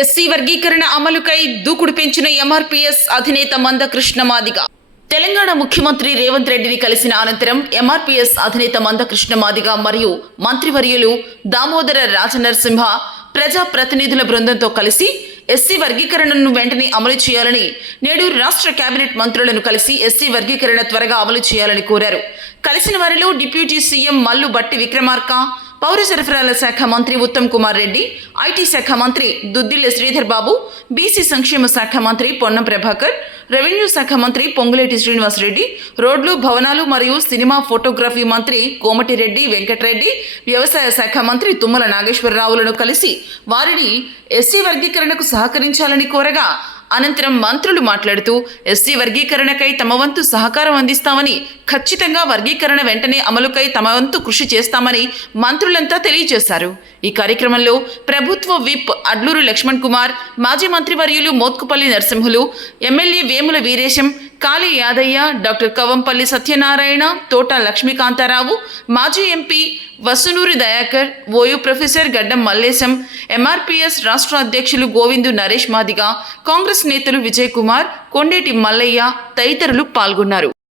SC వర్గీకరణ అమలుకై దూకుడు పెంచిన ఎంఆర్పీఎస్ అధినేత మంద మాదిగ. తెలంగాణ ముఖ్యమంత్రి రేవంత్ రెడ్డిని కలిసిన అనంతరం ఎంఆర్పీఎస్ అధినేత మంద మాదిగ మరియు మంత్రివర్యులు దామోదర రాజనరసింహ ప్రజా ప్రతినిధుల బృందంతో కలిసి ఎస్సీ వర్గీకరణను వెంటనే అమలు చేయాలని నేడు రాష్ట్ర కేబినెట్ మంత్రులను కలిసి ఎస్సీ వర్గీకరణ త్వరగా అమలు చేయాలని కోరారు. కలిసిన వారిలో డిప్యూటీ సీఎం మల్లు బట్టి విక్రమార్క పౌర సరఫరాల శాఖ మంత్రి ఉత్తమ్ కుమార్ రెడ్డి ఐటీ శాఖ మంత్రి దుద్దిల్ల శ్రీధర్ బాబు బీసీ సంక్షేమ శాఖ మంత్రి పొన్నం ప్రభాకర్ రెవెన్యూ శాఖ మంత్రి పొంగులేటి శ్రీనివాసరెడ్డి రోడ్లు భవనాలు మరియు సినిమా ఫోటోగ్రఫీ మంత్రి కోమటిరెడ్డి వెంకటరెడ్డి వ్యవసాయ శాఖ మంత్రి తుమ్మల నాగేశ్వరరావులను కలిసి వారిని ఎస్సీ వర్గీకరణకు సహకరించాలని కోరగా అనంతరం మంత్రులు మాట్లాడుతూ ఎస్సీ వర్గీకరణకై తమ వంతు సహకారం అందిస్తామని ఖచ్చితంగా వర్గీకరణ వెంటనే అమలుకై తమ వంతు కృషి చేస్తామని మంత్రులంతా తెలియజేశారు. ఈ కార్యక్రమంలో ప్రభుత్వ విప్ అడ్లూరు లక్ష్మణ్ కుమార్ మాజీ మంత్రివర్యులు మోత్కుపల్లి నరసింహులు ఎమ్మెల్యే వేముల వీరేశం కాళీ యాదయ్య డాక్టర్ కవంపల్లి సత్యనారాయణ తోట లక్ష్మీకాంతారావు మాజీ MP Vasunuri Dayakar OU professor Gaddam Mallesham MRPS రాష్ట్ర అధ్యక్షులు గోవిందు నరేష్ మాదిగ కాంగ్రెస్ నేతలు విజయ్ కుమార్ కొండేటి మల్లయ్య తదితరులు పాల్గొన్నారు.